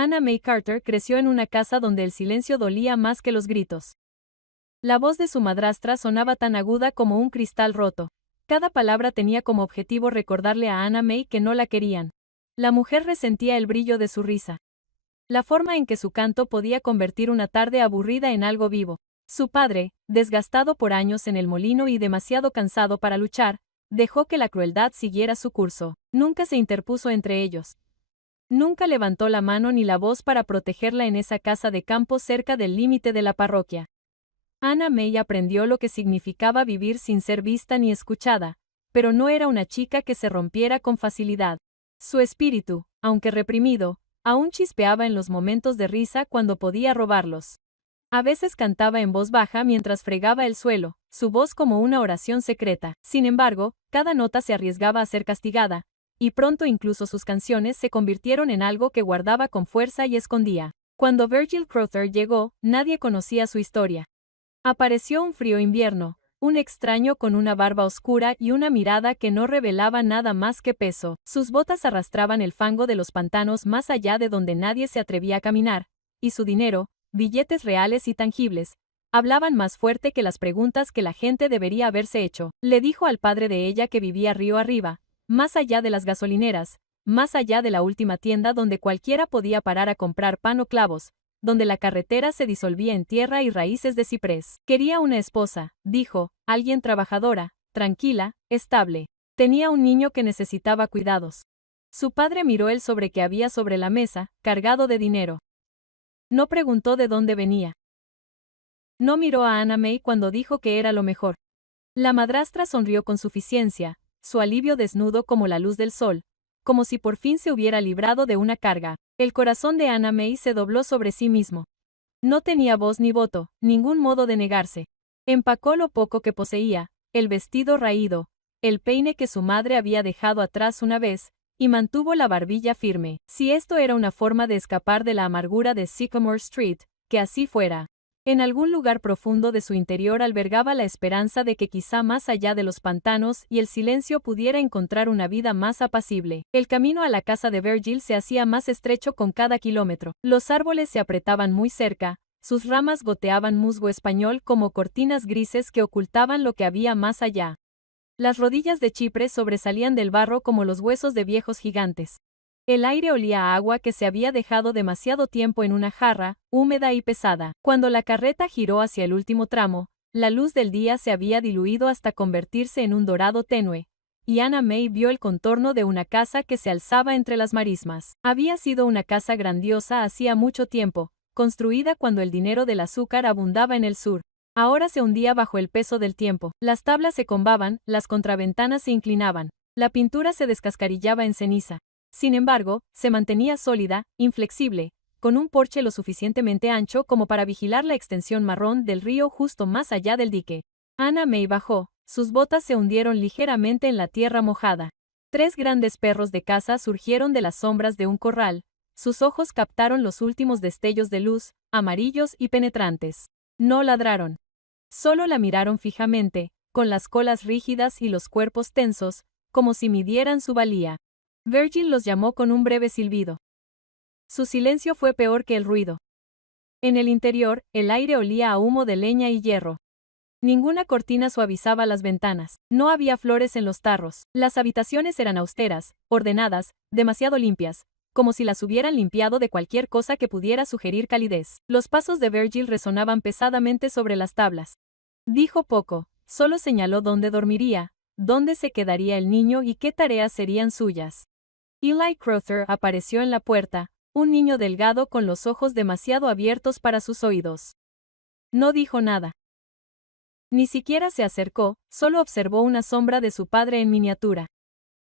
Anna May Carter creció en una casa donde el silencio dolía más que los gritos. La voz de su madrastra sonaba tan aguda como un cristal roto. Cada palabra tenía como objetivo recordarle a Anna May que no la querían. La mujer resentía el brillo de su risa. La forma en que su canto podía convertir una tarde aburrida en algo vivo. Su padre, desgastado por años en el molino y demasiado cansado para luchar, dejó que la crueldad siguiera su curso. Nunca se interpuso entre ellos. Nunca levantó la mano ni la voz para protegerla en esa casa de campo cerca del límite de la parroquia. Anna May aprendió lo que significaba vivir sin ser vista ni escuchada, pero no era una chica que se rompiera con facilidad. Su espíritu, aunque reprimido, aún chispeaba en los momentos de risa cuando podía robarlos. A veces cantaba en voz baja mientras fregaba el suelo, su voz como una oración secreta. Sin embargo, cada nota se arriesgaba a ser castigada, y pronto incluso sus canciones se convirtieron en algo que guardaba con fuerza y escondía. Cuando Virgil Crowther llegó, nadie conocía su historia. Apareció un frío invierno, un extraño con una barba oscura y una mirada que no revelaba nada más que peso. Sus botas arrastraban el fango de los pantanos más allá de donde nadie se atrevía a caminar, y su dinero, billetes reales y tangibles, hablaban más fuerte que las preguntas que la gente debería haberse hecho. Le dijo al padre de ella que vivía río arriba, más allá de las gasolineras, más allá de la última tienda donde cualquiera podía parar a comprar pan o clavos, donde la carretera se disolvía en tierra y raíces de ciprés. Quería una esposa, dijo, alguien trabajadora, tranquila, estable. Tenía un niño que necesitaba cuidados. Su padre miró el sobre que había sobre la mesa, cargado de dinero. No preguntó de dónde venía. No miró a Anna May cuando dijo que era lo mejor. La madrastra sonrió con suficiencia, su alivio desnudo como la luz del sol, como si por fin se hubiera librado de una carga. El corazón de Anna May se dobló sobre sí mismo. No tenía voz ni voto, ningún modo de negarse. Empacó lo poco que poseía, el vestido raído, el peine que su madre había dejado atrás una vez, y mantuvo la barbilla firme. Si esto era una forma de escapar de la amargura de Sycamore Street, que así fuera. En algún lugar profundo de su interior albergaba la esperanza de que quizá más allá de los pantanos y el silencio pudiera encontrar una vida más apacible. El camino a la casa de Virgil se hacía más estrecho con cada kilómetro. Los árboles se apretaban muy cerca, sus ramas goteaban musgo español como cortinas grises que ocultaban lo que había más allá. Las rodillas de Chipre sobresalían del barro como los huesos de viejos gigantes. El aire olía a agua que se había dejado demasiado tiempo en una jarra, húmeda y pesada. Cuando la carreta giró hacia el último tramo, la luz del día se había diluido hasta convertirse en un dorado tenue, y Anna May vio el contorno de una casa que se alzaba entre las marismas. Había sido una casa grandiosa hacía mucho tiempo, construida cuando el dinero del azúcar abundaba en el sur. Ahora se hundía bajo el peso del tiempo. Las tablas se combaban, las contraventanas se inclinaban, la pintura se descascarillaba en ceniza. Sin embargo, se mantenía sólida, inflexible, con un porche lo suficientemente ancho como para vigilar la extensión marrón del río justo más allá del dique. Anna May bajó, sus botas se hundieron ligeramente en la tierra mojada. 3 grandes perros de caza surgieron de las sombras de un corral, sus ojos captaron los últimos destellos de luz, amarillos y penetrantes. No ladraron. Solo la miraron fijamente, con las colas rígidas y los cuerpos tensos, como si midieran su valía. Virgil los llamó con un breve silbido. Su silencio fue peor que el ruido. En el interior, el aire olía a humo de leña y hierro. Ninguna cortina suavizaba las ventanas. No había flores en los tarros. Las habitaciones eran austeras, ordenadas, demasiado limpias, como si las hubieran limpiado de cualquier cosa que pudiera sugerir calidez. Los pasos de Virgil resonaban pesadamente sobre las tablas. Dijo poco, solo señaló dónde dormiría, dónde se quedaría el niño y qué tareas serían suyas. Eli Crowther apareció en la puerta, un niño delgado con los ojos demasiado abiertos para sus oídos. No dijo nada. Ni siquiera se acercó, solo observó una sombra de su padre en miniatura.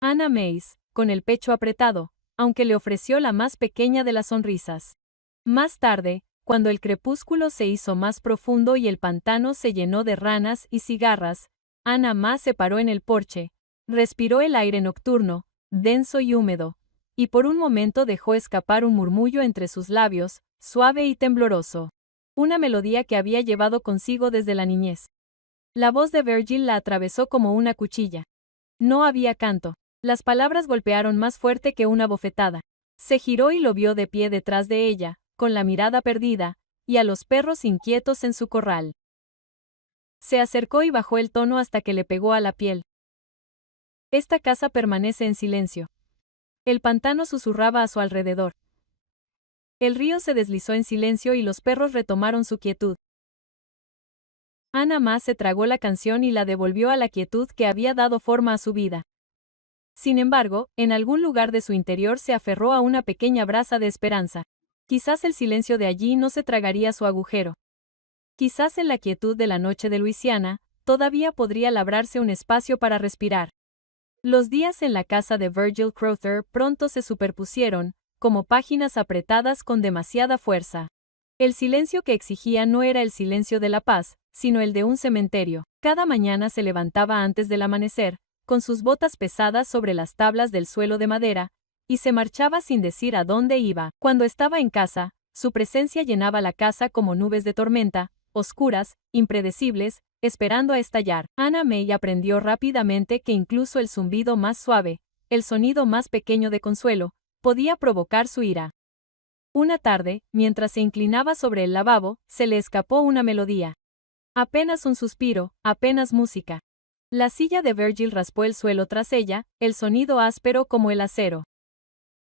Anna May, con el pecho apretado, aunque le ofreció la más pequeña de las sonrisas. Más tarde, cuando el crepúsculo se hizo más profundo y el pantano se llenó de ranas y cigarras, Anna May se paró en el porche, respiró el aire nocturno, denso y húmedo, y por un momento dejó escapar un murmullo entre sus labios, suave y tembloroso. Una melodía que había llevado consigo desde la niñez. La voz de Virgil la atravesó como una cuchilla. No había canto. Las palabras golpearon más fuerte que una bofetada. Se giró y lo vio de pie detrás de ella, con la mirada perdida, y a los perros inquietos en su corral. Se acercó y bajó el tono hasta que le pegó a la piel. Esta casa permanece en silencio. El pantano susurraba a su alrededor. El río se deslizó en silencio y los perros retomaron su quietud. Ana más se tragó la canción y la devolvió a la quietud que había dado forma a su vida. Sin embargo, en algún lugar de su interior se aferró a una pequeña brasa de esperanza. Quizás el silencio de allí no se tragaría su agujero. Quizás en la quietud de la noche de Luisiana, todavía podría labrarse un espacio para respirar. Los días en la casa de Virgil Crowther pronto se superpusieron, como páginas apretadas con demasiada fuerza. El silencio que exigía no era el silencio de la paz, sino el de un cementerio. Cada mañana se levantaba antes del amanecer, con sus botas pesadas sobre las tablas del suelo de madera, y se marchaba sin decir a dónde iba. Cuando estaba en casa, su presencia llenaba la casa como nubes de tormenta, oscuras, impredecibles, esperando a estallar. Anna May aprendió rápidamente que incluso el zumbido más suave, el sonido más pequeño de consuelo, podía provocar su ira. Una tarde, mientras se inclinaba sobre el lavabo, se le escapó una melodía. Apenas un suspiro, apenas música. La silla de Virgil raspó el suelo tras ella, el sonido áspero como el acero.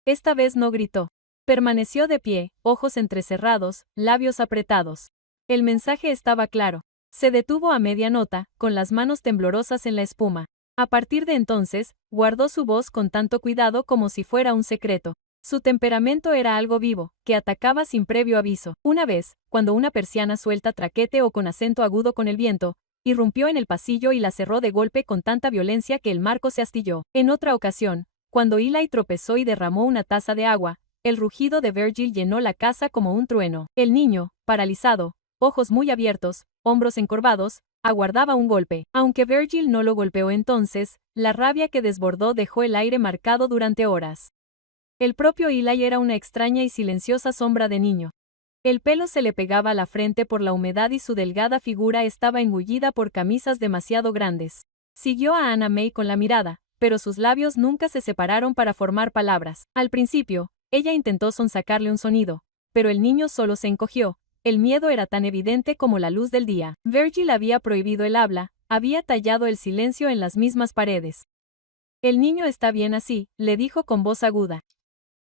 Esta vez no gritó. Permaneció de pie, ojos entrecerrados, labios apretados. El mensaje estaba claro. Se detuvo a media nota, con las manos temblorosas en la espuma. A partir de entonces, guardó su voz con tanto cuidado como si fuera un secreto. Su temperamento era algo vivo, que atacaba sin previo aviso. Una vez, cuando una persiana suelta traquete o con acento agudo con el viento, irrumpió en el pasillo y la cerró de golpe con tanta violencia que el marco se astilló. En otra ocasión, cuando Eli tropezó y derramó una taza de agua, el rugido de Virgil llenó la casa como un trueno. El niño, paralizado, ojos muy abiertos, hombros encorvados, aguardaba un golpe. Aunque Virgil no lo golpeó entonces, la rabia que desbordó dejó el aire marcado durante horas. El propio Eli era una extraña y silenciosa sombra de niño. El pelo se le pegaba a la frente por la humedad y su delgada figura estaba engullida por camisas demasiado grandes. Siguió a Anna May con la mirada, pero sus labios nunca se separaron para formar palabras. Al principio, ella intentó sonsacarle un sonido, pero el niño solo se encogió. El miedo era tan evidente como la luz del día. Virgil había prohibido el habla, había tallado el silencio en las mismas paredes. El niño está bien así, le dijo con voz aguda.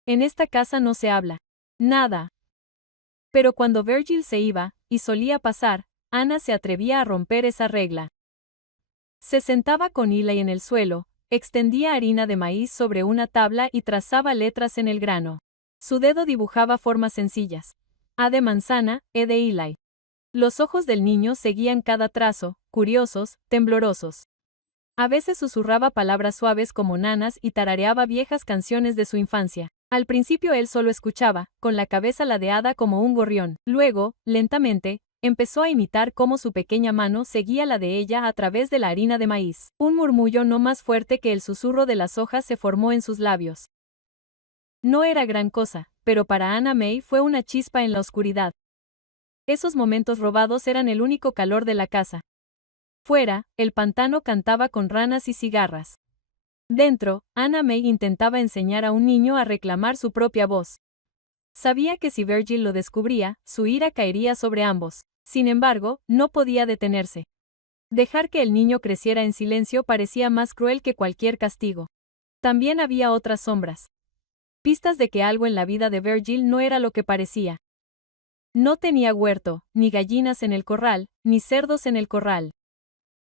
En esta casa no se habla. Nada. Pero cuando Virgil se iba, y solía pasar, Anna se atrevía a romper esa regla. Se sentaba con Eli en el suelo, extendía harina de maíz sobre una tabla y trazaba letras en el grano. Su dedo dibujaba formas sencillas. A de manzana, E de Eli. Los ojos del niño seguían cada trazo, curiosos, temblorosos. A veces susurraba palabras suaves como nanas y tarareaba viejas canciones de su infancia. Al principio él solo escuchaba, con la cabeza ladeada como un gorrión. Luego, lentamente, empezó a imitar cómo su pequeña mano seguía la de ella a través de la harina de maíz. Un murmullo no más fuerte que el susurro de las hojas se formó en sus labios. No era gran cosa, pero para Anna May fue una chispa en la oscuridad. Esos momentos robados eran el único calor de la casa. Fuera, el pantano cantaba con ranas y cigarras. Dentro, Anna May intentaba enseñar a un niño a reclamar su propia voz. Sabía que si Virgil lo descubría, su ira caería sobre ambos. Sin embargo, no podía detenerse. Dejar que el niño creciera en silencio parecía más cruel que cualquier castigo. También había otras sombras. Pistas de que algo en la vida de Virgil no era lo que parecía. No tenía huerto, ni gallinas en el corral, ni cerdos en el corral.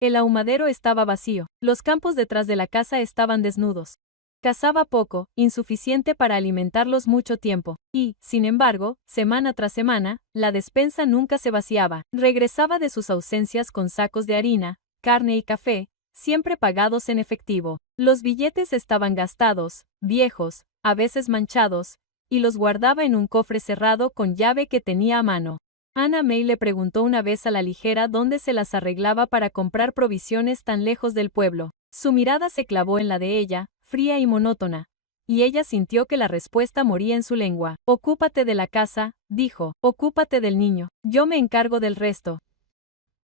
El ahumadero estaba vacío, los campos detrás de la casa estaban desnudos. Cazaba poco, insuficiente para alimentarlos mucho tiempo, y, sin embargo, semana tras semana, la despensa nunca se vaciaba. Regresaba de sus ausencias con sacos de harina, carne y café, siempre pagados en efectivo. Los billetes estaban gastados, viejos, a veces manchados, y los guardaba en un cofre cerrado con llave que tenía a mano. Anna May le preguntó una vez a la ligera dónde se las arreglaba para comprar provisiones tan lejos del pueblo. Su mirada se clavó en la de ella, fría y monótona, y ella sintió que la respuesta moría en su lengua. Ocúpate de la casa, dijo, ocúpate del niño, yo me encargo del resto.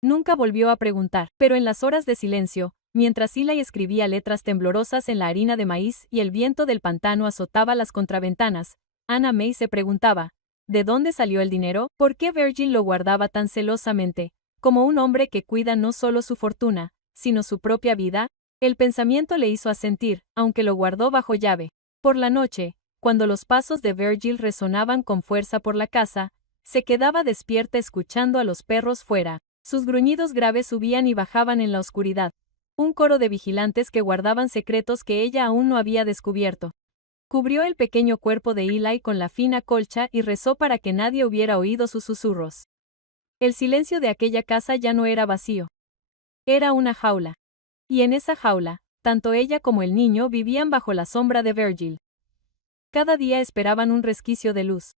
Nunca volvió a preguntar, pero en las horas de silencio, mientras Eli escribía letras temblorosas en la harina de maíz y el viento del pantano azotaba las contraventanas, Anna May se preguntaba, ¿de dónde salió el dinero? ¿Por qué Virgil lo guardaba tan celosamente, como un hombre que cuida no solo su fortuna, sino su propia vida? El pensamiento le hizo asentir, aunque lo guardó bajo llave. Por la noche, cuando los pasos de Virgil resonaban con fuerza por la casa, se quedaba despierta escuchando a los perros fuera. Sus gruñidos graves subían y bajaban en la oscuridad. Un coro de vigilantes que guardaban secretos que ella aún no había descubierto. Cubrió el pequeño cuerpo de Eli con la fina colcha y rezó para que nadie hubiera oído sus susurros. El silencio de aquella casa ya no era vacío. Era una jaula. Y en esa jaula, tanto ella como el niño vivían bajo la sombra de Virgil. Cada día esperaban un resquicio de luz.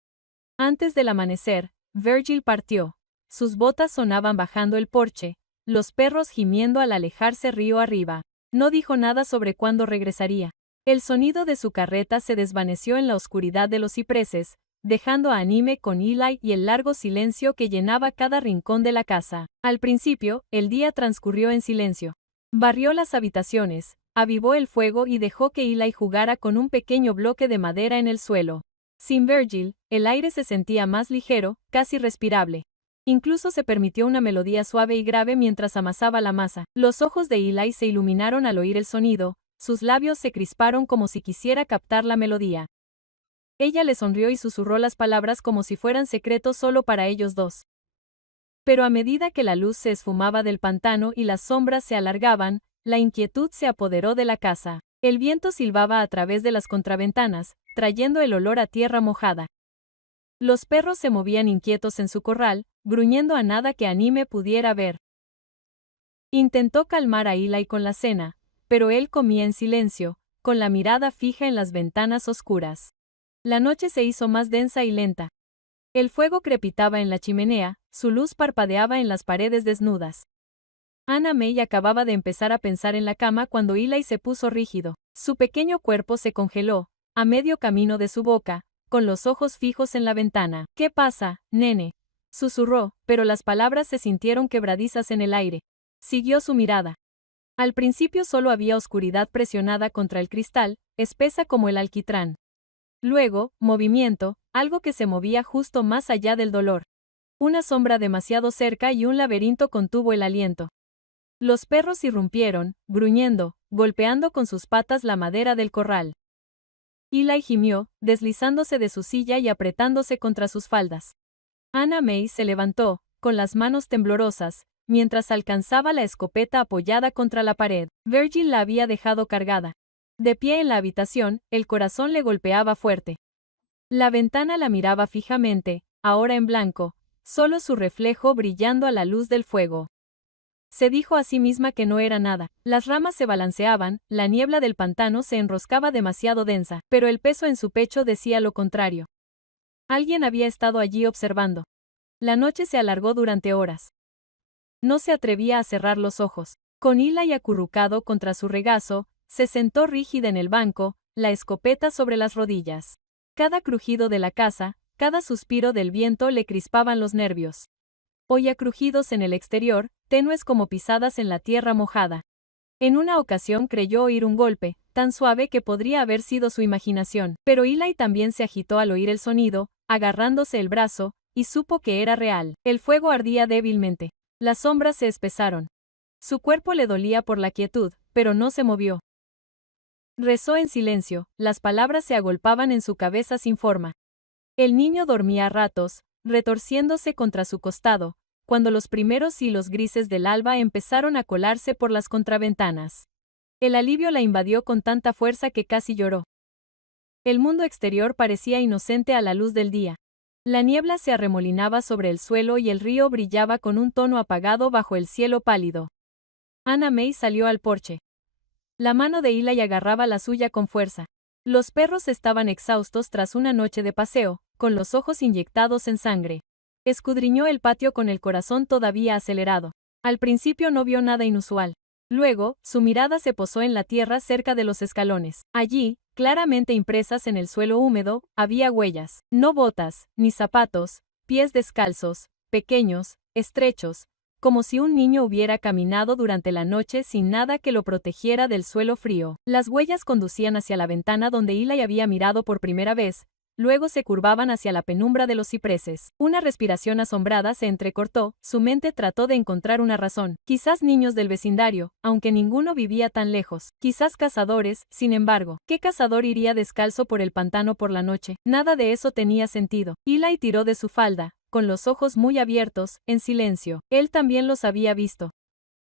Antes del amanecer, Virgil partió. Sus botas sonaban bajando el porche, los perros gimiendo al alejarse río arriba. No dijo nada sobre cuándo regresaría. El sonido de su carreta se desvaneció en la oscuridad de los cipreses, dejando a Anime con Eli y el largo silencio que llenaba cada rincón de la casa. Al principio, el día transcurrió en silencio. Barrió las habitaciones, avivó el fuego y dejó que Eli jugara con un pequeño bloque de madera en el suelo. Sin Virgil, el aire se sentía más ligero, casi respirable. Incluso se permitió una melodía suave y grave mientras amasaba la masa. Los ojos de Eli se iluminaron al oír el sonido, sus labios se crisparon como si quisiera captar la melodía. Ella le sonrió y susurró las palabras como si fueran secretos solo para ellos dos. Pero a medida que la luz se esfumaba del pantano y las sombras se alargaban, la inquietud se apoderó de la casa. El viento silbaba a través de las contraventanas, trayendo el olor a tierra mojada. Los perros se movían inquietos en su corral, gruñendo a nada que Anime pudiera ver. Intentó calmar a Eli con la cena, pero él comía en silencio, con la mirada fija en las ventanas oscuras. La noche se hizo más densa y lenta. El fuego crepitaba en la chimenea, su luz parpadeaba en las paredes desnudas. Anna May acababa de empezar a pensar en la cama cuando Eli se puso rígido. Su pequeño cuerpo se congeló, a medio camino de su boca, con los ojos fijos en la ventana. ¿Qué pasa, nene? Susurró, pero las palabras se sintieron quebradizas en el aire. Siguió su mirada. Al principio solo había oscuridad presionada contra el cristal, espesa como el alquitrán. Luego, movimiento, algo que se movía justo más allá del dolor. Una sombra demasiado cerca y un laberinto contuvo el aliento. Los perros irrumpieron, gruñendo, golpeando con sus patas la madera del corral. Eli gimió, deslizándose de su silla y apretándose contra sus faldas. Anna May se levantó, con las manos temblorosas, mientras alcanzaba la escopeta apoyada contra la pared. Virgil la había dejado cargada. De pie en la habitación, el corazón le golpeaba fuerte. La ventana la miraba fijamente, ahora en blanco, solo su reflejo brillando a la luz del fuego. Se dijo a sí misma que no era nada. Las ramas se balanceaban, la niebla del pantano se enroscaba demasiado densa, pero el peso en su pecho decía lo contrario. Alguien había estado allí observando. La noche se alargó durante horas. No se atrevía a cerrar los ojos. Con Eli acurrucado contra su regazo, se sentó rígida en el banco, la escopeta sobre las rodillas. Cada crujido de la casa, cada suspiro del viento le crispaban los nervios. Oía crujidos en el exterior, tenues como pisadas en la tierra mojada. En una ocasión creyó oír un golpe, tan suave que podría haber sido su imaginación, pero Eli también se agitó al oír el sonido, agarrándose el brazo, y supo que era real. El fuego ardía débilmente. Las sombras se espesaron. Su cuerpo le dolía por la quietud, pero no se movió. Rezó en silencio, las palabras se agolpaban en su cabeza sin forma. El niño dormía a ratos, retorciéndose contra su costado, cuando los primeros hilos grises del alba empezaron a colarse por las contraventanas. El alivio la invadió con tanta fuerza que casi lloró. El mundo exterior parecía inocente a la luz del día. La niebla se arremolinaba sobre el suelo y el río brillaba con un tono apagado bajo el cielo pálido. Anna May salió al porche. La mano de Eli agarraba la suya con fuerza. Los perros estaban exhaustos tras una noche de paseo, con los ojos inyectados en sangre. Escudriñó el patio con el corazón todavía acelerado. Al principio no vio nada inusual. Luego, su mirada se posó en la tierra cerca de los escalones. Allí, claramente impresas en el suelo húmedo, había huellas. No botas, ni zapatos, pies descalzos, pequeños, estrechos, como si un niño hubiera caminado durante la noche sin nada que lo protegiera del suelo frío. Las huellas conducían hacia la ventana donde Eli había mirado por primera vez, luego se curvaban hacia la penumbra de los cipreses. Una respiración asombrada se entrecortó, su mente trató de encontrar una razón. Quizás niños del vecindario, aunque ninguno vivía tan lejos. Quizás cazadores, sin embargo. ¿Qué cazador iría descalzo por el pantano por la noche? Nada de eso tenía sentido. Eli tiró de su falda, con los ojos muy abiertos, en silencio. Él también los había visto.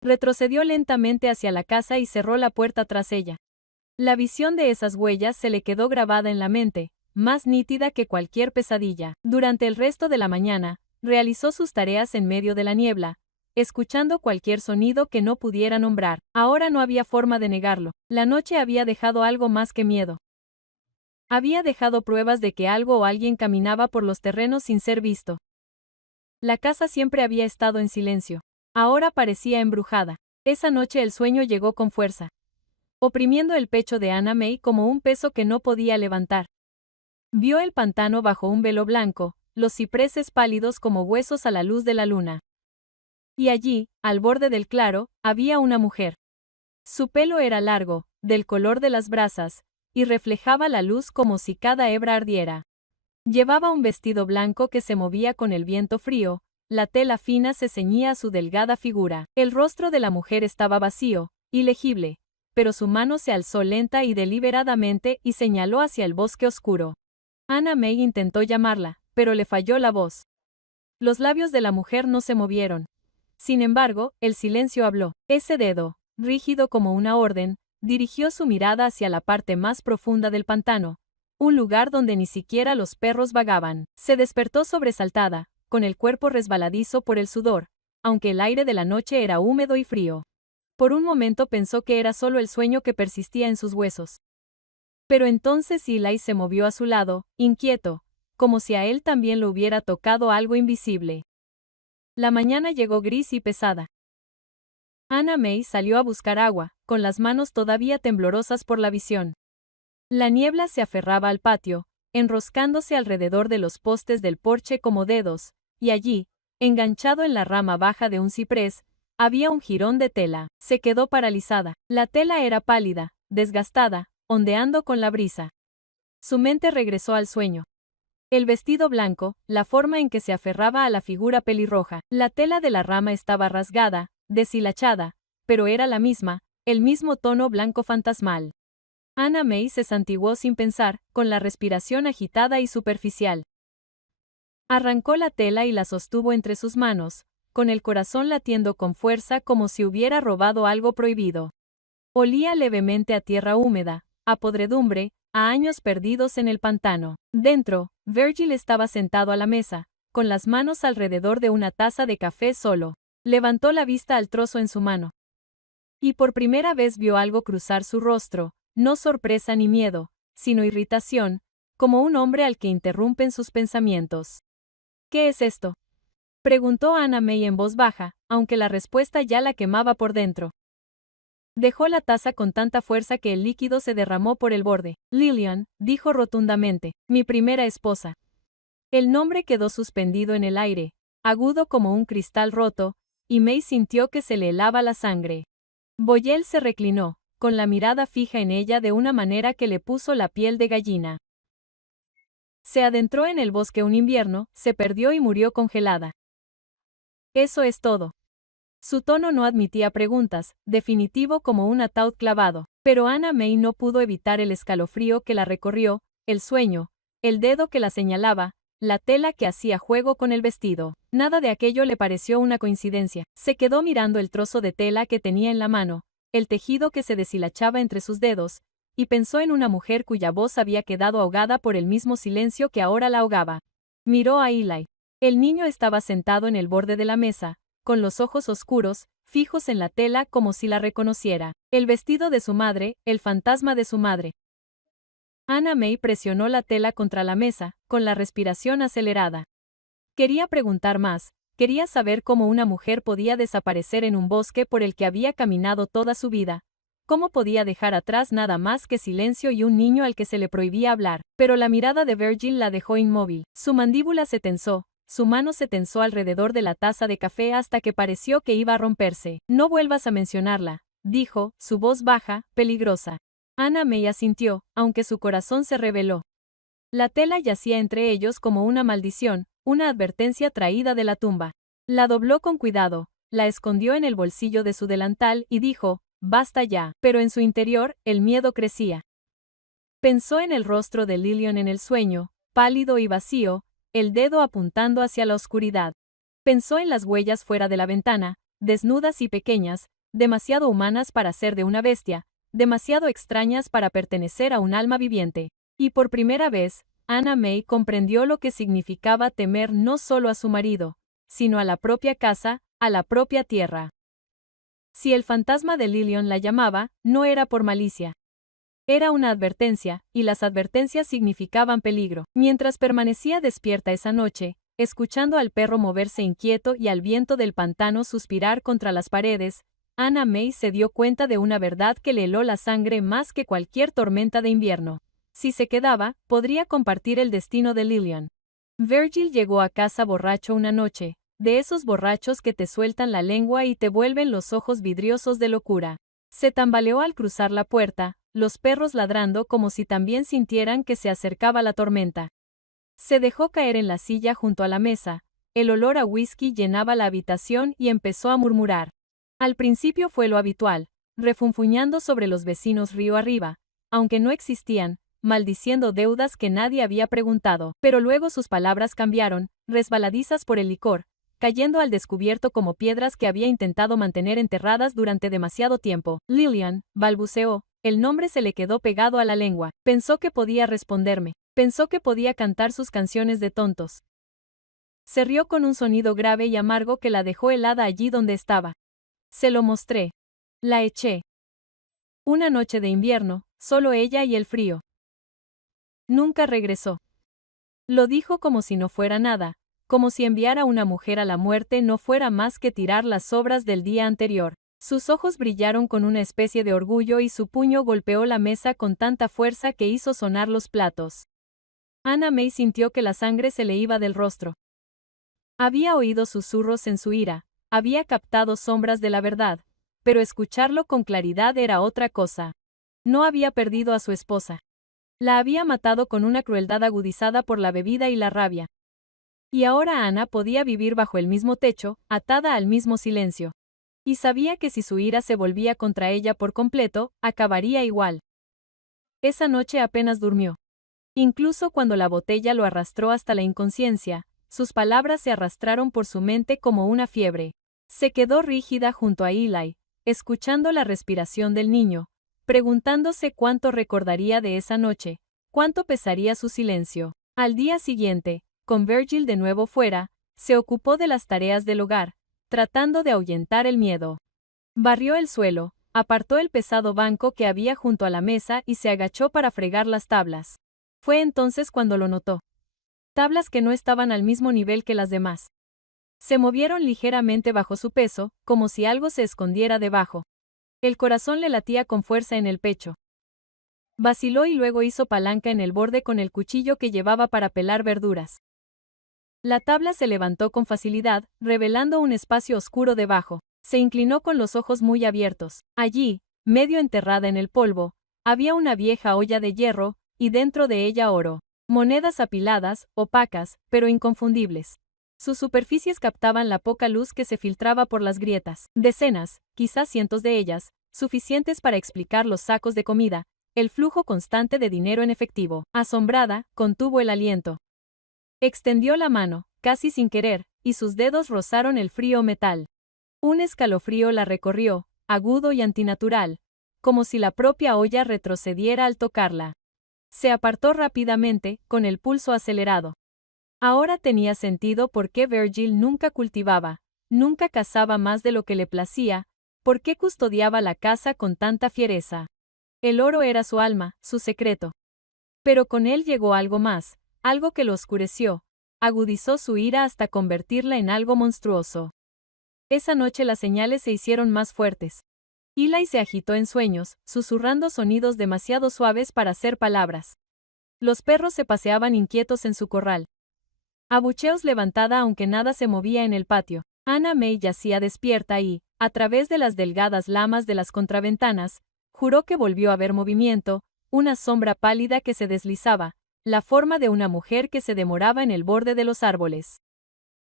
Retrocedió lentamente hacia la casa y cerró la puerta tras ella. La visión de esas huellas se le quedó grabada en la mente, más nítida que cualquier pesadilla. Durante el resto de la mañana, realizó sus tareas en medio de la niebla, escuchando cualquier sonido que no pudiera nombrar. Ahora no había forma de negarlo. La noche había dejado algo más que miedo. Había dejado pruebas de que algo o alguien caminaba por los terrenos sin ser visto. La casa siempre había estado en silencio. Ahora parecía embrujada. Esa noche el sueño llegó con fuerza, oprimiendo el pecho de Anna May como un peso que no podía levantar. Vio el pantano bajo un velo blanco, los cipreses pálidos como huesos a la luz de la luna. Y allí, al borde del claro, había una mujer. Su pelo era largo, del color de las brasas, y reflejaba la luz como si cada hebra ardiera. Llevaba un vestido blanco que se movía con el viento frío, la tela fina se ceñía a su delgada figura. El rostro de la mujer estaba vacío, ilegible, pero su mano se alzó lenta y deliberadamente y señaló hacia el bosque oscuro. Anna May intentó llamarla, pero le falló la voz. Los labios de la mujer no se movieron. Sin embargo, el silencio habló. Ese dedo, rígido como una orden, dirigió su mirada hacia la parte más profunda del pantano, un lugar donde ni siquiera los perros vagaban. Se despertó sobresaltada, con el cuerpo resbaladizo por el sudor, aunque el aire de la noche era húmedo y frío. Por un momento pensó que era solo el sueño que persistía en sus huesos. Pero entonces Eli se movió a su lado, inquieto, como si a él también lo hubiera tocado algo invisible. La mañana llegó gris y pesada. Anna May salió a buscar agua, con las manos todavía temblorosas por la visión. La niebla se aferraba al patio, enroscándose alrededor de los postes del porche como dedos, y allí, enganchado en la rama baja de un ciprés, había un jirón de tela. Se quedó paralizada. La tela era pálida, desgastada, ondeando con la brisa. Su mente regresó al sueño. El vestido blanco, la forma en que se aferraba a la figura pelirroja. La tela de la rama estaba rasgada, deshilachada, pero era la misma, el mismo tono blanco fantasmal. Anna May se santiguó sin pensar, con la respiración agitada y superficial. Arrancó la tela y la sostuvo entre sus manos, con el corazón latiendo con fuerza como si hubiera robado algo prohibido. Olía levemente a tierra húmeda, a podredumbre, a años perdidos en el pantano. Dentro, Virgil estaba sentado a la mesa, con las manos alrededor de una taza de café solo. Levantó la vista al trozo en su mano. Y por primera vez vio algo cruzar su rostro, no sorpresa ni miedo, sino irritación, como un hombre al que interrumpen sus pensamientos. ¿Qué es esto?, preguntó Anna May en voz baja, aunque la respuesta ya la quemaba por dentro. Dejó la taza con tanta fuerza que el líquido se derramó por el borde. Lillian, dijo rotundamente, mi primera esposa. El nombre quedó suspendido en el aire, agudo como un cristal roto, y May sintió que se le helaba la sangre. Boyle se reclinó, con la mirada fija en ella de una manera que le puso la piel de gallina. Se adentró en el bosque un invierno, se perdió y murió congelada. Eso es todo. Su tono no admitía preguntas, definitivo como un ataúd clavado, pero Anna May no pudo evitar el escalofrío que la recorrió, el sueño, el dedo que la señalaba, la tela que hacía juego con el vestido. Nada de aquello le pareció una coincidencia. Se quedó mirando el trozo de tela que tenía en la mano, el tejido que se deshilachaba entre sus dedos, y pensó en una mujer cuya voz había quedado ahogada por el mismo silencio que ahora la ahogaba. Miró a Eli. El niño estaba sentado en el borde de la mesa, con los ojos oscuros, fijos en la tela como si la reconociera. El vestido de su madre, el fantasma de su madre. Anna May presionó la tela contra la mesa, con la respiración acelerada. Quería preguntar más, quería saber cómo una mujer podía desaparecer en un bosque por el que había caminado toda su vida. Cómo podía dejar atrás nada más que silencio y un niño al que se le prohibía hablar. Pero la mirada de Virgil la dejó inmóvil. Su mandíbula se tensó. Su mano se tensó alrededor de la taza de café hasta que pareció que iba a romperse. No vuelvas a mencionarla, dijo, su voz baja, peligrosa. Anna May asintió, aunque su corazón se rebeló. La tela yacía entre ellos como una maldición, una advertencia traída de la tumba. La dobló con cuidado, la escondió en el bolsillo de su delantal y dijo, «Basta ya», pero en su interior, el miedo crecía. Pensó en el rostro de Lillian en el sueño, pálido y vacío, el dedo apuntando hacia la oscuridad. Pensó en las huellas fuera de la ventana, desnudas y pequeñas, demasiado humanas para ser de una bestia, demasiado extrañas para pertenecer a un alma viviente. Y por primera vez, Anna May comprendió lo que significaba temer no solo a su marido, sino a la propia casa, a la propia tierra. Si el fantasma de Lillian la llamaba, no era por malicia. Era una advertencia, y las advertencias significaban peligro. Mientras permanecía despierta esa noche, escuchando al perro moverse inquieto y al viento del pantano suspirar contra las paredes, Anna May se dio cuenta de una verdad que le heló la sangre más que cualquier tormenta de invierno. Si se quedaba, podría compartir el destino de Lillian. Virgil llegó a casa borracho una noche, de esos borrachos que te sueltan la lengua y te vuelven los ojos vidriosos de locura. Se tambaleó al cruzar la puerta, los perros ladrando como si también sintieran que se acercaba la tormenta. Se dejó caer en la silla junto a la mesa, el olor a whisky llenaba la habitación y empezó a murmurar. Al principio fue lo habitual, refunfuñando sobre los vecinos río arriba, aunque no existían, maldiciendo deudas que nadie había preguntado, pero luego sus palabras cambiaron, resbaladizas por el licor, cayendo al descubierto como piedras que había intentado mantener enterradas durante demasiado tiempo. Lillian, balbuceó, el nombre se le quedó pegado a la lengua. Pensó que podía responderme. Pensó que podía cantar sus canciones de tontos. Se rió con un sonido grave y amargo que la dejó helada allí donde estaba. Se lo mostré. La eché. Una noche de invierno, solo ella y el frío. Nunca regresó. Lo dijo como si no fuera nada, como si enviar a una mujer a la muerte no fuera más que tirar las sobras del día anterior. Sus ojos brillaron con una especie de orgullo y su puño golpeó la mesa con tanta fuerza que hizo sonar los platos. Anna May sintió que la sangre se le iba del rostro. Había oído susurros en su ira, había captado sombras de la verdad, pero escucharlo con claridad era otra cosa. No había perdido a su esposa. La había matado con una crueldad agudizada por la bebida y la rabia. Y ahora Anna podía vivir bajo el mismo techo, atada al mismo silencio. Y sabía que si su ira se volvía contra ella por completo, acabaría igual. Esa noche apenas durmió. Incluso cuando la botella lo arrastró hasta la inconsciencia, sus palabras se arrastraron por su mente como una fiebre. Se quedó rígida junto a Eli, escuchando la respiración del niño, preguntándose cuánto recordaría de esa noche, cuánto pesaría su silencio. Al día siguiente, con Virgil de nuevo fuera, se ocupó de las tareas del hogar, tratando de ahuyentar el miedo. Barrió el suelo, apartó el pesado banco que había junto a la mesa y se agachó para fregar las tablas. Fue entonces cuando lo notó. Tablas que no estaban al mismo nivel que las demás. Se movieron ligeramente bajo su peso, como si algo se escondiera debajo. El corazón le latía con fuerza en el pecho. Vaciló y luego hizo palanca en el borde con el cuchillo que llevaba para pelar verduras. La tabla se levantó con facilidad, revelando un espacio oscuro debajo. Se inclinó con los ojos muy abiertos. Allí, medio enterrada en el polvo, había una vieja olla de hierro, y dentro de ella oro. Monedas apiladas, opacas, pero inconfundibles. Sus superficies captaban la poca luz que se filtraba por las grietas. Decenas, quizás cientos de ellas, suficientes para explicar los sacos de comida, el flujo constante de dinero en efectivo. Asombrada, contuvo el aliento. Extendió la mano, casi sin querer, y sus dedos rozaron el frío metal. Un escalofrío la recorrió, agudo y antinatural, como si la propia olla retrocediera al tocarla. Se apartó rápidamente, con el pulso acelerado. Ahora tenía sentido por qué Virgil nunca cultivaba, nunca cazaba más de lo que le placía, por qué custodiaba la casa con tanta fiereza. El oro era su alma, su secreto. Pero con él llegó algo más, algo que lo oscureció, agudizó su ira hasta convertirla en algo monstruoso. Esa noche las señales se hicieron más fuertes. Eli se agitó en sueños, susurrando sonidos demasiado suaves para ser palabras. Los perros se paseaban inquietos en su corral. Abucheos levantada aunque nada se movía en el patio. Anna May yacía despierta y, a través de las delgadas lamas de las contraventanas, juró que volvió a ver movimiento, una sombra pálida que se deslizaba, la forma de una mujer que se demoraba en el borde de los árboles.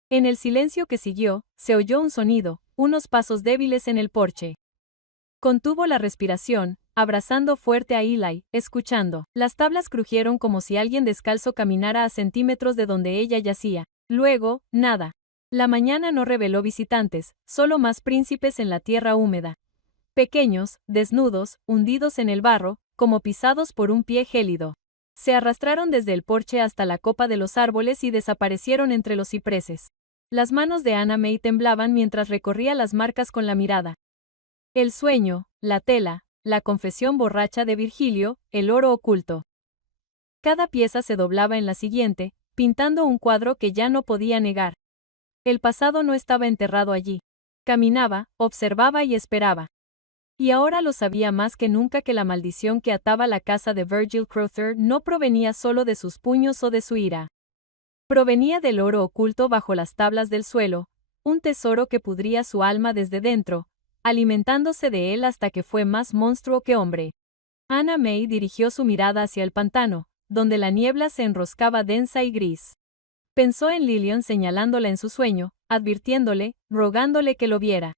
En el silencio que siguió, se oyó un sonido, unos pasos débiles en el porche. Contuvo la respiración, abrazando fuerte a Eli, escuchando. Las tablas crujieron como si alguien descalzo caminara a centímetros de donde ella yacía. Luego, nada. La mañana no reveló visitantes, solo más príncipes en la tierra húmeda. Pequeños, desnudos, hundidos en el barro, como pisados por un pie gélido. Se arrastraron desde el porche hasta la copa de los árboles y desaparecieron entre los cipreses. Las manos de Anna May temblaban mientras recorría las marcas con la mirada. El sueño, la tela, la confesión borracha de Virgilio, el oro oculto. Cada pieza se doblaba en la siguiente, pintando un cuadro que ya no podía negar. El pasado no estaba enterrado allí. Caminaba, observaba y esperaba. Y ahora lo sabía más que nunca que la maldición que ataba la casa de Virgil Crowther no provenía solo de sus puños o de su ira. Provenía del oro oculto bajo las tablas del suelo, un tesoro que pudría su alma desde dentro, alimentándose de él hasta que fue más monstruo que hombre. Anna May dirigió su mirada hacia el pantano, donde la niebla se enroscaba densa y gris. Pensó en Lillian señalándola en su sueño, advirtiéndole, rogándole que lo viera.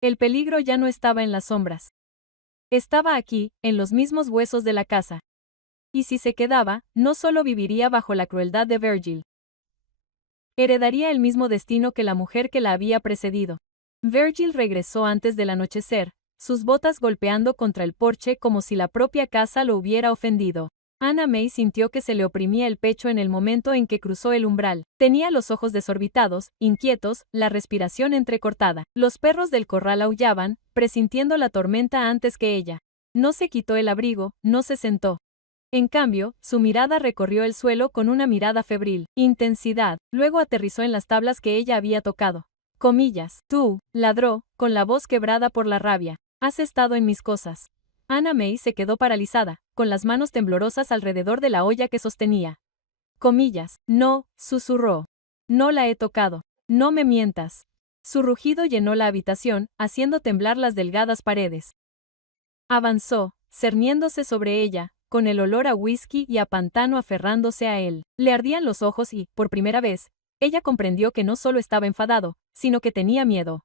El peligro ya no estaba en las sombras. Estaba aquí, en los mismos huesos de la casa. Y si se quedaba, no solo viviría bajo la crueldad de Virgil. Heredaría el mismo destino que la mujer que la había precedido. Virgil regresó antes del anochecer, sus botas golpeando contra el porche como si la propia casa lo hubiera ofendido. Anna May sintió que se le oprimía el pecho en el momento en que cruzó el umbral. Tenía los ojos desorbitados, inquietos, la respiración entrecortada. Los perros del corral aullaban, presintiendo la tormenta antes que ella. No se quitó el abrigo, no se sentó. En cambio, su mirada recorrió el suelo con una mirada febril. Intensidad. Luego aterrizó en las tablas que ella había tocado. Comillas. Tú, ladró, con la voz quebrada por la rabia. Has estado en mis cosas. Anna May se quedó paralizada, con las manos temblorosas alrededor de la olla que sostenía. Comillas. No, susurró. No la he tocado. No me mientas. Su rugido llenó la habitación, haciendo temblar las delgadas paredes. Avanzó, cerniéndose sobre ella, con el olor a whisky y a pantano aferrándose a él. Le ardían los ojos y, por primera vez, ella comprendió que no solo estaba enfadado, sino que tenía miedo.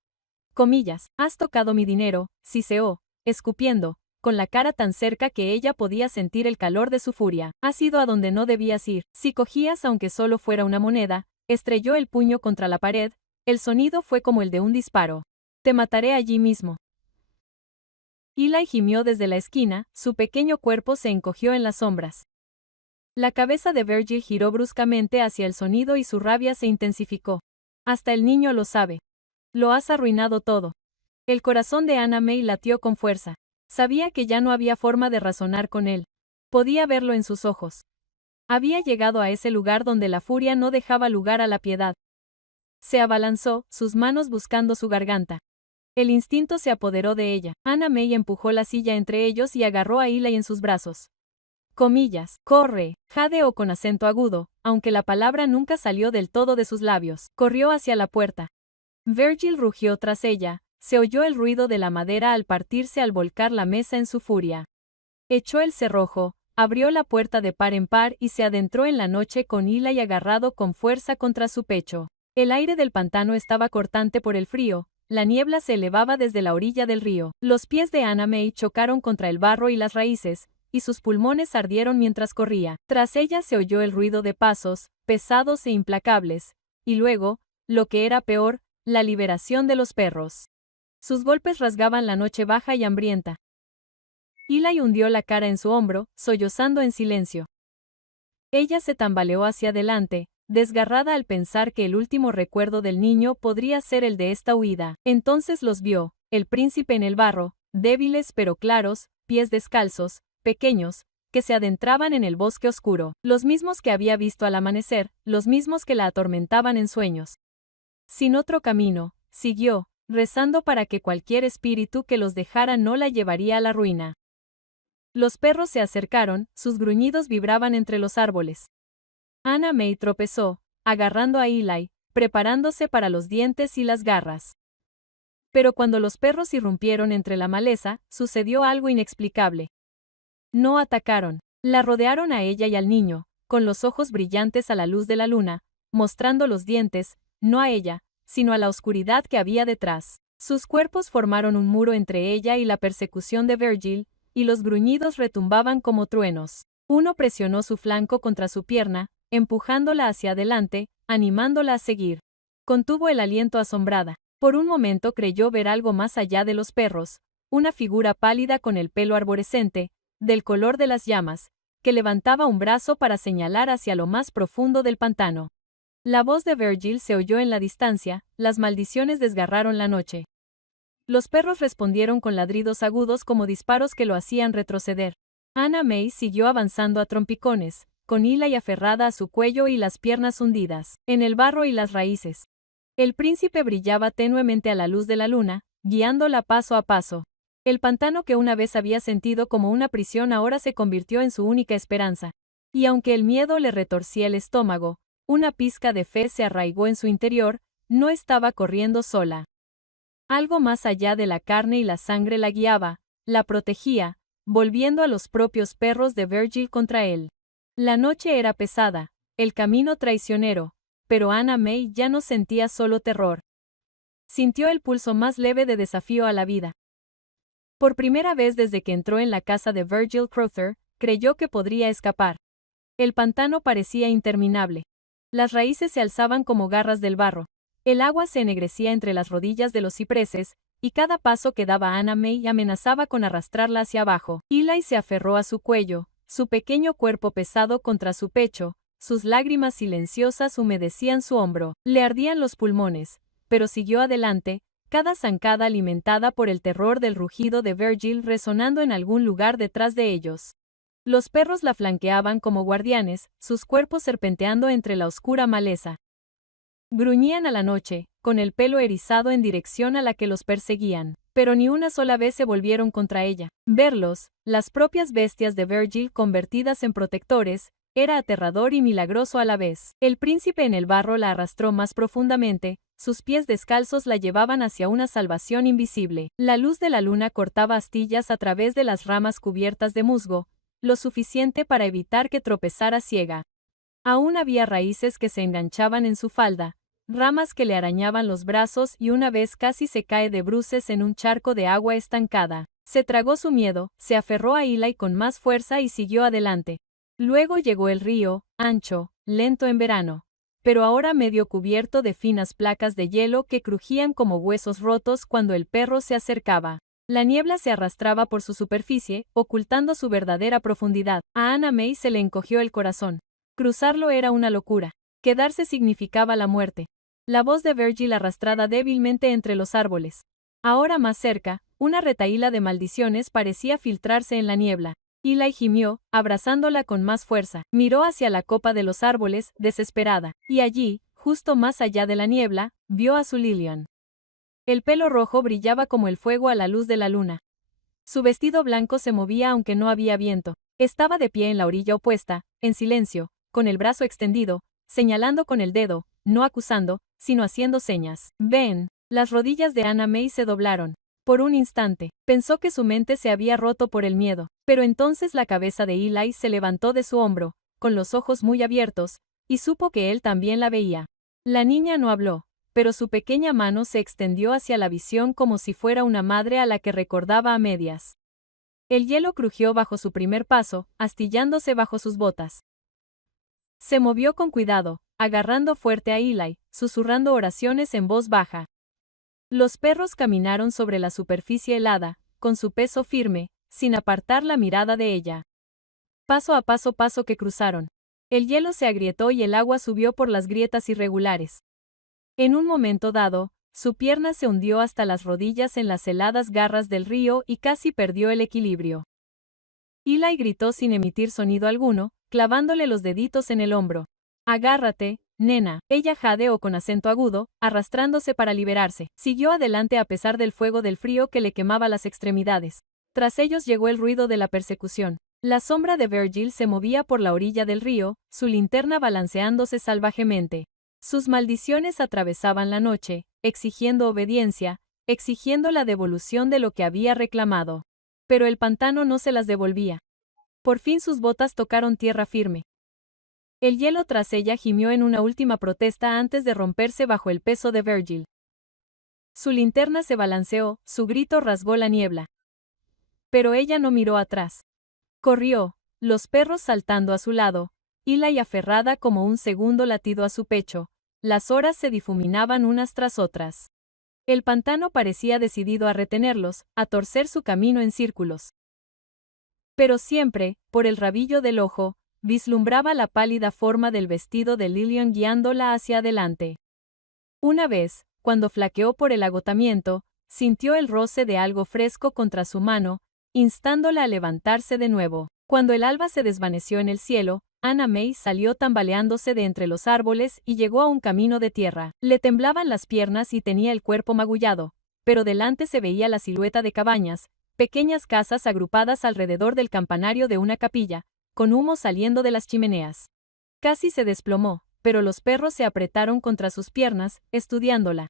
Comillas. Has tocado mi dinero, siseó, escupiendo, con la cara tan cerca que ella podía sentir el calor de su furia. Has ido a donde no debías ir. Si cogías aunque solo fuera una moneda, estrelló el puño contra la pared, el sonido fue como el de un disparo. Te mataré allí mismo. Eli gimió desde la esquina, su pequeño cuerpo se encogió en las sombras. La cabeza de Virgil giró bruscamente hacia el sonido y su rabia se intensificó. Hasta el niño lo sabe. Lo has arruinado todo. El corazón de Anna May latió con fuerza. Sabía que ya no había forma de razonar con él. Podía verlo en sus ojos. Había llegado a ese lugar donde la furia no dejaba lugar a la piedad. Se abalanzó, sus manos buscando su garganta. El instinto se apoderó de ella. Anna May empujó la silla entre ellos y agarró a Eli en sus brazos. Comillas. Corre, jadeó con acento agudo, aunque la palabra nunca salió del todo de sus labios. Corrió hacia la puerta. Virgil rugió tras ella. Se oyó el ruido de la madera al partirse al volcar la mesa en su furia. Echó el cerrojo, abrió la puerta de par en par y se adentró en la noche con Eli agarrado con fuerza contra su pecho. El aire del pantano estaba cortante por el frío, la niebla se elevaba desde la orilla del río. Los pies de Anna May chocaron contra el barro y las raíces, y sus pulmones ardieron mientras corría. Tras ella se oyó el ruido de pasos, pesados e implacables, y luego, lo que era peor, la liberación de los perros. Sus golpes rasgaban la noche baja y hambrienta. Eli hundió la cara en su hombro, sollozando en silencio. Ella se tambaleó hacia adelante, desgarrada al pensar que el último recuerdo del niño podría ser el de esta huida. Entonces los vio, el príncipe en el barro, débiles pero claros, pies descalzos, pequeños, que se adentraban en el bosque oscuro, los mismos que había visto al amanecer, los mismos que la atormentaban en sueños. Sin otro camino, siguió, rezando para que cualquier espíritu que los dejara no la llevaría a la ruina. Los perros se acercaron, sus gruñidos vibraban entre los árboles. Anna May tropezó, agarrando a Eli, preparándose para los dientes y las garras. Pero cuando los perros irrumpieron entre la maleza, sucedió algo inexplicable. No atacaron, la rodearon a ella y al niño, con los ojos brillantes a la luz de la luna, mostrando los dientes, no a ella, sino a la oscuridad que había detrás. Sus cuerpos formaron un muro entre ella y la persecución de Virgil, y los gruñidos retumbaban como truenos. Uno presionó su flanco contra su pierna, empujándola hacia adelante, animándola a seguir. Contuvo el aliento asombrada. Por un momento creyó ver algo más allá de los perros, una figura pálida con el pelo arborescente, del color de las llamas, que levantaba un brazo para señalar hacia lo más profundo del pantano. La voz de Virgil se oyó en la distancia, las maldiciones desgarraron la noche. Los perros respondieron con ladridos agudos como disparos que lo hacían retroceder. Anna May siguió avanzando a trompicones, con Eli aferrada a su cuello y las piernas hundidas en el barro y las raíces. El príncipe brillaba tenuemente a la luz de la luna, guiándola paso a paso. El pantano que una vez había sentido como una prisión ahora se convirtió en su única esperanza. Y aunque el miedo le retorcía el estómago, una pizca de fe se arraigó en su interior, no estaba corriendo sola. Algo más allá de la carne y la sangre la guiaba, la protegía, volviendo a los propios perros de Virgil contra él. La noche era pesada, el camino traicionero, pero Anna May ya no sentía solo terror. Sintió el pulso más leve de desafío a la vida. Por primera vez desde que entró en la casa de Virgil Crowther, creyó que podría escapar. El pantano parecía interminable. Las raíces se alzaban como garras del barro. El agua se ennegrecía entre las rodillas de los cipreses, y cada paso que daba Anna May amenazaba con arrastrarla hacia abajo. Eli se aferró a su cuello, su pequeño cuerpo pesado contra su pecho, sus lágrimas silenciosas humedecían su hombro, le ardían los pulmones, pero siguió adelante, cada zancada alimentada por el terror del rugido de Virgil resonando en algún lugar detrás de ellos. Los perros la flanqueaban como guardianes, sus cuerpos serpenteando entre la oscura maleza. Gruñían a la noche, con el pelo erizado en dirección a la que los perseguían, pero ni una sola vez se volvieron contra ella. Verlos, las propias bestias de Virgil convertidas en protectores, era aterrador y milagroso a la vez. El príncipe en el barro la arrastró más profundamente, sus pies descalzos la llevaban hacia una salvación invisible. La luz de la luna cortaba astillas a través de las ramas cubiertas de musgo, lo suficiente para evitar que tropezara ciega. Aún había raíces que se enganchaban en su falda, ramas que le arañaban los brazos y una vez casi se cae de bruces en un charco de agua estancada. Se tragó su miedo, se aferró a Eli con más fuerza y siguió adelante. Luego llegó el río, ancho, lento en verano, pero ahora medio cubierto de finas placas de hielo que crujían como huesos rotos cuando el perro se acercaba. La niebla se arrastraba por su superficie, ocultando su verdadera profundidad. A Anna May se le encogió el corazón. Cruzarlo era una locura. Quedarse significaba la muerte. La voz de Virgil arrastrada débilmente entre los árboles. Ahora más cerca, una retahíla de maldiciones parecía filtrarse en la niebla. Eli gimió, abrazándola con más fuerza. Miró hacia la copa de los árboles, desesperada. Y allí, justo más allá de la niebla, vio a su Lillian. El pelo rojo brillaba como el fuego a la luz de la luna. Su vestido blanco se movía aunque no había viento. Estaba de pie en la orilla opuesta, en silencio, con el brazo extendido, señalando con el dedo, no acusando, sino haciendo señas. Ven. Las rodillas de Anna May se doblaron. Por un instante, pensó que su mente se había roto por el miedo, pero entonces la cabeza de Eli se levantó de su hombro, con los ojos muy abiertos, y supo que él también la veía. La niña no habló, pero su pequeña mano se extendió hacia la visión como si fuera una madre a la que recordaba a medias. El hielo crujió bajo su primer paso, astillándose bajo sus botas. Se movió con cuidado, agarrando fuerte a Eli, susurrando oraciones en voz baja. Los perros caminaron sobre la superficie helada, con su peso firme, sin apartar la mirada de ella. Paso que cruzaron. El hielo se agrietó y el agua subió por las grietas irregulares. En un momento dado, su pierna se hundió hasta las rodillas en las heladas garras del río y casi perdió el equilibrio. Eli gritó sin emitir sonido alguno, clavándole los deditos en el hombro. Agárrate, nena, ella jadeó con acento agudo, arrastrándose para liberarse. Siguió adelante a pesar del fuego del frío que le quemaba las extremidades. Tras ellos llegó el ruido de la persecución. La sombra de Virgil se movía por la orilla del río, su linterna balanceándose salvajemente. Sus maldiciones atravesaban la noche, exigiendo obediencia, exigiendo la devolución de lo que había reclamado. Pero el pantano no se las devolvía. Por fin sus botas tocaron tierra firme. El hielo tras ella gimió en una última protesta antes de romperse bajo el peso de Virgil. Su linterna se balanceó, su grito rasgó la niebla. Pero ella no miró atrás. Corrió, los perros saltando a su lado, Eli aferrada como un segundo latido a su pecho. Las horas se difuminaban unas tras otras. El pantano parecía decidido a retenerlos, a torcer su camino en círculos. Pero siempre, por el rabillo del ojo, vislumbraba la pálida forma del vestido de Lillian guiándola hacia adelante. Una vez, cuando flaqueó por el agotamiento, sintió el roce de algo fresco contra su mano, instándola a levantarse de nuevo. Cuando el alba se desvaneció en el cielo, Anna May salió tambaleándose de entre los árboles y llegó a un camino de tierra. Le temblaban las piernas y tenía el cuerpo magullado, pero delante se veía la silueta de cabañas, pequeñas casas agrupadas alrededor del campanario de una capilla, con humo saliendo de las chimeneas. Casi se desplomó, pero los perros se apretaron contra sus piernas, estudiándola.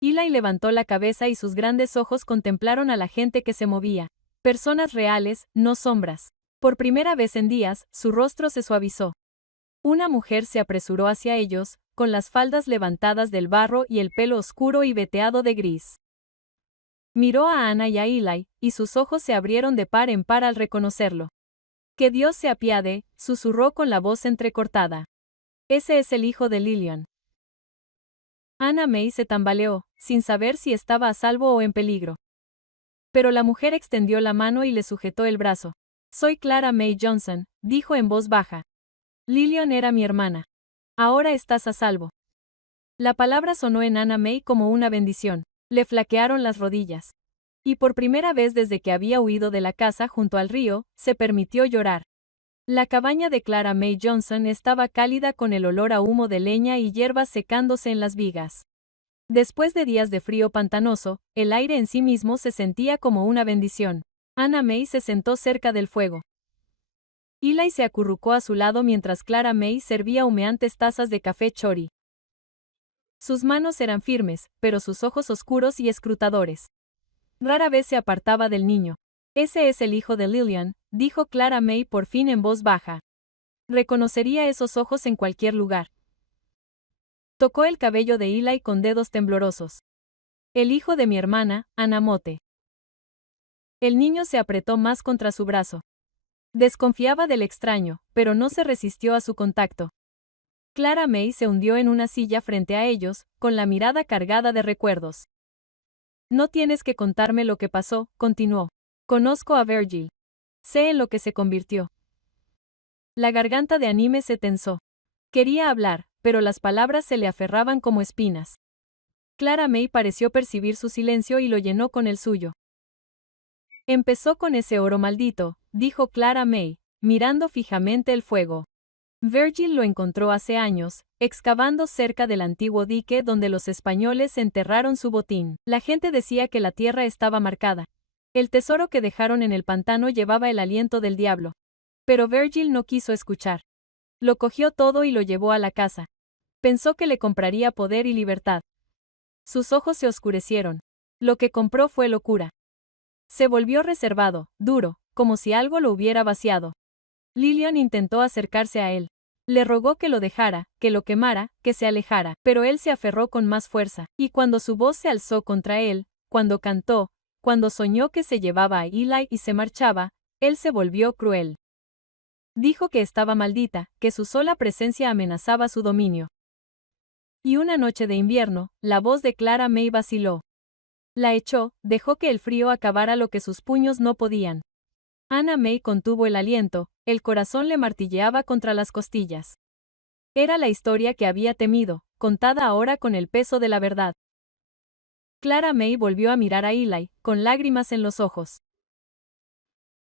Eli levantó la cabeza y sus grandes ojos contemplaron a la gente que se movía. Personas reales, no sombras. Por primera vez en días, su rostro se suavizó. Una mujer se apresuró hacia ellos, con las faldas levantadas del barro y el pelo oscuro y veteado de gris. Miró a Anna y a Eli, y sus ojos se abrieron de par en par al reconocerlo. «Que Dios se apiade», susurró con la voz entrecortada. «Ese es el hijo de Lillian». Anna May se tambaleó, sin saber si estaba a salvo o en peligro. Pero la mujer extendió la mano y le sujetó el brazo. «Soy Clara May Johnson», dijo en voz baja. «Lillian era mi hermana. Ahora estás a salvo». La palabra sonó en Anna May como una bendición. Le flaquearon las rodillas. Y por primera vez desde que había huido de la casa junto al río, se permitió llorar. La cabaña de Clara May Johnson estaba cálida con el olor a humo de leña y hierbas secándose en las vigas. Después de días de frío pantanoso, el aire en sí mismo se sentía como una bendición. Anna May se sentó cerca del fuego. Eli se acurrucó a su lado mientras Clara May servía humeantes tazas de café chori. Sus manos eran firmes, pero sus ojos oscuros y escrutadores. Rara vez se apartaba del niño. «Ese es el hijo de Lillian», dijo Clara May por fin en voz baja. Reconocería esos ojos en cualquier lugar. Tocó el cabello de Eli con dedos temblorosos. «El hijo de mi hermana, Anna Motte». El niño se apretó más contra su brazo. Desconfiaba del extraño, pero no se resistió a su contacto. Clara May se hundió en una silla frente a ellos, con la mirada cargada de recuerdos. «No tienes que contarme lo que pasó», continuó. «Conozco a Virgil. Sé en lo que se convirtió». La garganta de Anime se tensó. Quería hablar, pero las palabras se le aferraban como espinas. Clara May pareció percibir su silencio y lo llenó con el suyo. «Empezó con ese oro maldito», dijo Clara May, mirando fijamente el fuego. «Virgil lo encontró hace años, excavando cerca del antiguo dique donde los españoles enterraron su botín. La gente decía que la tierra estaba marcada. El tesoro que dejaron en el pantano llevaba el aliento del diablo. Pero Virgil no quiso escuchar. Lo cogió todo y lo llevó a la casa. Pensó que le compraría poder y libertad. Sus ojos se oscurecieron. Lo que compró fue locura. Se volvió reservado, duro, como si algo lo hubiera vaciado. Lillian intentó acercarse a él. Le rogó que lo dejara, que lo quemara, que se alejara, pero él se aferró con más fuerza, y cuando su voz se alzó contra él, cuando cantó, cuando soñó que se llevaba a Eli y se marchaba, él se volvió cruel. Dijo que estaba maldita, que su sola presencia amenazaba su dominio. Y una noche de invierno, la voz de Clara May vaciló. La echó, dejó que el frío acabara lo que sus puños no podían. Anna May contuvo el aliento, el corazón le martilleaba contra las costillas. Era la historia que había temido, contada ahora con el peso de la verdad. Clara May volvió a mirar a Eli, con lágrimas en los ojos.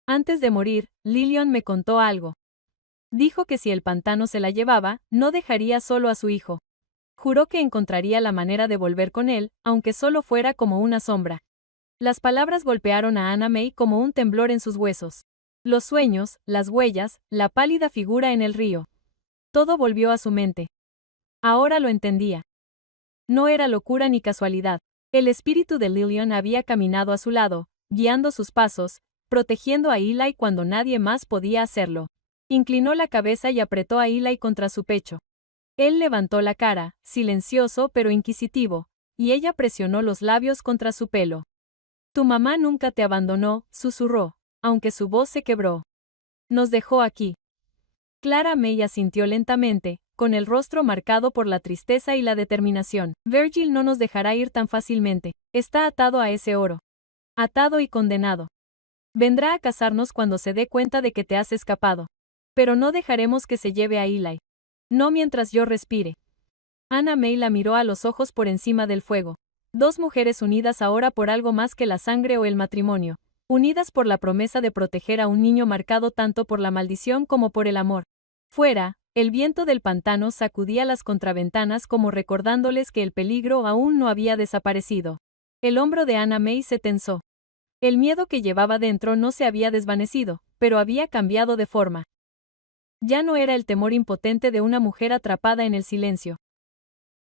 «Antes de morir, Lillian me contó algo. Dijo que si el pantano se la llevaba, no dejaría solo a su hijo. Juró que encontraría la manera de volver con él, aunque solo fuera como una sombra». Las palabras golpearon a Anna May como un temblor en sus huesos. Los sueños, las huellas, la pálida figura en el río. Todo volvió a su mente. Ahora lo entendía. No era locura ni casualidad. El espíritu de Lillian había caminado a su lado, guiando sus pasos, protegiendo a Eli cuando nadie más podía hacerlo. Inclinó la cabeza y apretó a Eli contra su pecho. Él levantó la cara, silencioso pero inquisitivo, y ella presionó los labios contra su pelo. Tu mamá nunca te abandonó, susurró, aunque su voz se quebró. Nos dejó aquí. Clara May asintió lentamente, con el rostro marcado por la tristeza y la determinación. Virgil no nos dejará ir tan fácilmente. Está atado a ese oro. Atado y condenado. Vendrá a cazarnos cuando se dé cuenta de que te has escapado. Pero no dejaremos que se lleve a Eli. No mientras yo respire. Anna May la miró a los ojos por encima del fuego. Dos mujeres unidas ahora por algo más que la sangre o el matrimonio. Unidas por la promesa de proteger a un niño marcado tanto por la maldición como por el amor. Fuera, el viento del pantano sacudía las contraventanas como recordándoles que el peligro aún no había desaparecido. El hombro de Anna May se tensó. El miedo que llevaba dentro no se había desvanecido, pero había cambiado de forma. Ya no era el temor impotente de una mujer atrapada en el silencio.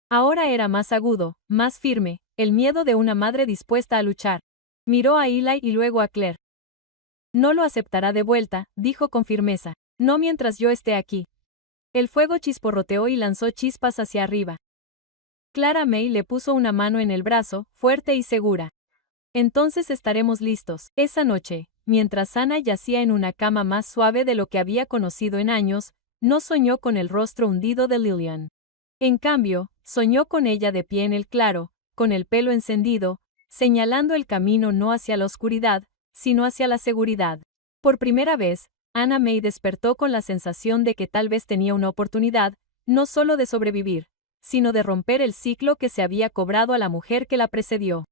Ahora era más agudo, más firme, el miedo de una madre dispuesta a luchar. Miró a Eli y luego a Claire. No lo aceptará de vuelta, dijo con firmeza. No mientras yo esté aquí. El fuego chisporroteó y lanzó chispas hacia arriba. Clara May le puso una mano en el brazo, fuerte y segura. Entonces estaremos listos. Esa noche, mientras Anna yacía en una cama más suave de lo que había conocido en años, no soñó con el rostro hundido de Lillian. En cambio, soñó con ella de pie en el claro, con el pelo encendido, señalando el camino no hacia la oscuridad, sino hacia la seguridad. Por primera vez, Anna May despertó con la sensación de que tal vez tenía una oportunidad, no solo de sobrevivir, sino de romper el ciclo que se había cobrado a la mujer que la precedió.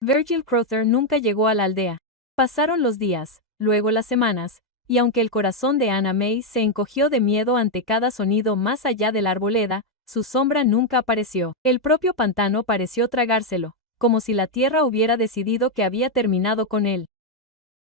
Virgil Crowther nunca llegó a la aldea. Pasaron los días, luego las semanas, y aunque el corazón de Anna May se encogió de miedo ante cada sonido más allá de la arboleda, su sombra nunca apareció. El propio pantano pareció tragárselo, como si la tierra hubiera decidido que había terminado con él.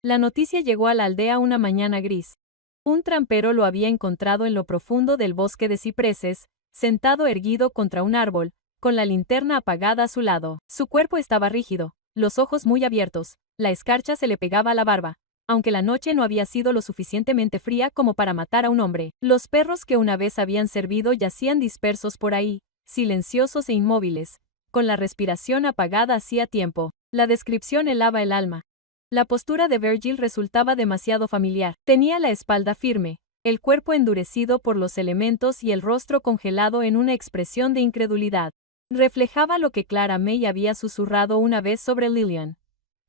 La noticia llegó a la aldea una mañana gris. Un trampero lo había encontrado en lo profundo del bosque de cipreses, sentado erguido contra un árbol, con la linterna apagada a su lado. Su cuerpo estaba rígido, los ojos muy abiertos, la escarcha se le pegaba a la barba, aunque la noche no había sido lo suficientemente fría como para matar a un hombre. Los perros que una vez habían servido yacían dispersos por ahí, silenciosos e inmóviles, con la respiración apagada hacía tiempo. La descripción helaba el alma. La postura de Virgil resultaba demasiado familiar. Tenía la espalda firme, el cuerpo endurecido por los elementos y el rostro congelado en una expresión de incredulidad. Reflejaba lo que Clara May había susurrado una vez sobre Lillian,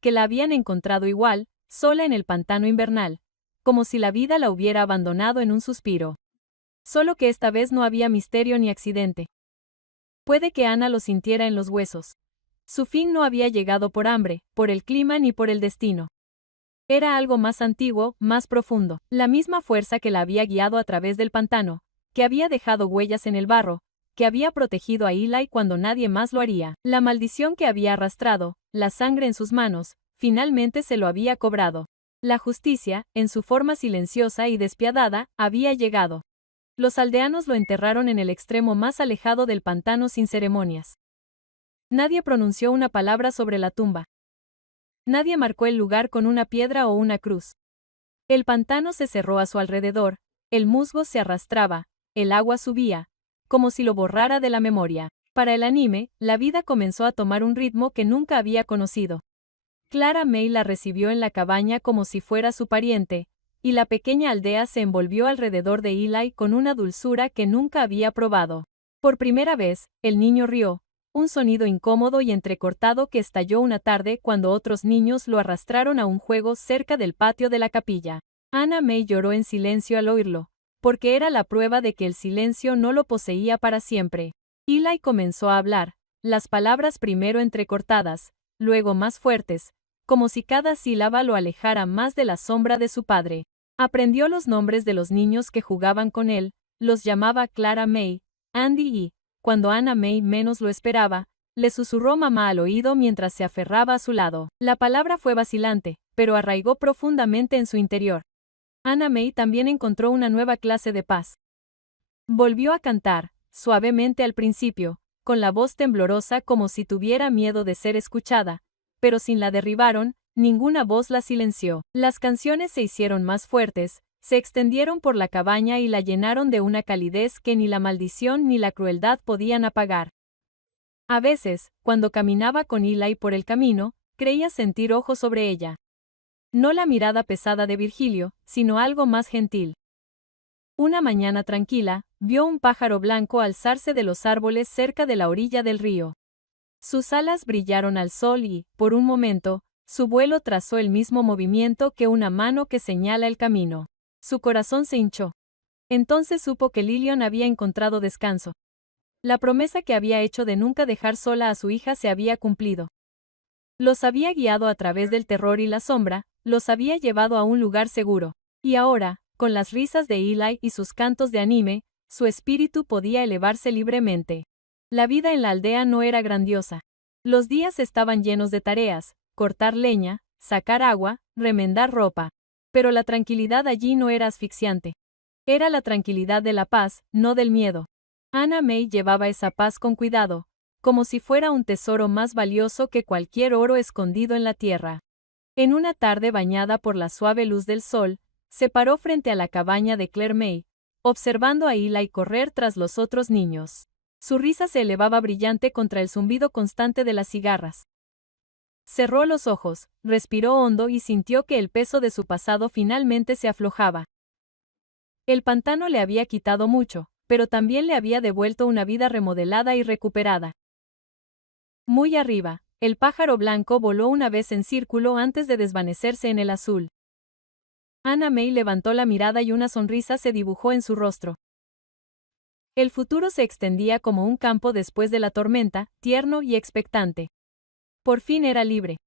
que la habían encontrado igual, sola en el pantano invernal, como si la vida la hubiera abandonado en un suspiro. Solo que esta vez no había misterio ni accidente. Puede que Anna lo sintiera en los huesos. Su fin no había llegado por hambre, por el clima ni por el destino. Era algo más antiguo, más profundo, la misma fuerza que la había guiado a través del pantano, que había dejado huellas en el barro, que había protegido a Eli cuando nadie más lo haría. La maldición que había arrastrado, la sangre en sus manos, finalmente se lo había cobrado. La justicia, en su forma silenciosa y despiadada, había llegado. Los aldeanos lo enterraron en el extremo más alejado del pantano sin ceremonias. Nadie pronunció una palabra sobre la tumba. Nadie marcó el lugar con una piedra o una cruz. El pantano se cerró a su alrededor, el musgo se arrastraba, el agua subía, como si lo borrara de la memoria. Para el anime, la vida comenzó a tomar un ritmo que nunca había conocido. Clara May la recibió en la cabaña como si fuera su pariente, y la pequeña aldea se envolvió alrededor de Eli con una dulzura que nunca había probado. Por primera vez, el niño rió, un sonido incómodo y entrecortado que estalló una tarde cuando otros niños lo arrastraron a un juego cerca del patio de la capilla. Anna May lloró en silencio al oírlo, porque era la prueba de que el silencio no lo poseía para siempre. Eli comenzó a hablar, las palabras primero entrecortadas, luego más fuertes, como si cada sílaba lo alejara más de la sombra de su padre. Aprendió los nombres de los niños que jugaban con él, los llamaba Clara May, Andy y, cuando Anna May menos lo esperaba, le susurró mamá al oído mientras se aferraba a su lado. La palabra fue vacilante, pero arraigó profundamente en su interior. Anna May también encontró una nueva clase de paz. Volvió a cantar, suavemente al principio, con la voz temblorosa como si tuviera miedo de ser escuchada, pero sin la derribaron, ninguna voz la silenció. Las canciones se hicieron más fuertes, Se extendieron por la cabaña y la llenaron de una calidez que ni la maldición ni la crueldad podían apagar. A veces, cuando caminaba con Eli por el camino, creía sentir ojos sobre ella. No la mirada pesada de Virgilio, sino algo más gentil. Una mañana tranquila, vio un pájaro blanco alzarse de los árboles cerca de la orilla del río. Sus alas brillaron al sol y, por un momento, su vuelo trazó el mismo movimiento que una mano que señala el camino. Su corazón se hinchó. Entonces supo que Lillian había encontrado descanso. La promesa que había hecho de nunca dejar sola a su hija se había cumplido. Los había guiado a través del terror y la sombra, los había llevado a un lugar seguro. Y ahora, con las risas de Eli y sus cantos de anime, su espíritu podía elevarse libremente. La vida en la aldea no era grandiosa. Los días estaban llenos de tareas: cortar leña, sacar agua, remendar ropa. Pero la tranquilidad allí no era asfixiante. Era la tranquilidad de la paz, no del miedo. Anna May llevaba esa paz con cuidado, como si fuera un tesoro más valioso que cualquier oro escondido en la tierra. En una tarde bañada por la suave luz del sol, se paró frente a la cabaña de Claire May, observando a Eli correr tras los otros niños. Su risa se elevaba brillante contra el zumbido constante de las cigarras. Cerró los ojos, respiró hondo y sintió que el peso de su pasado finalmente se aflojaba. El pantano le había quitado mucho, pero también le había devuelto una vida remodelada y recuperada. Muy arriba, el pájaro blanco voló una vez en círculo antes de desvanecerse en el azul. Anna May levantó la mirada y una sonrisa se dibujó en su rostro. El futuro se extendía como un campo después de la tormenta, tierno y expectante. Por fin era libre.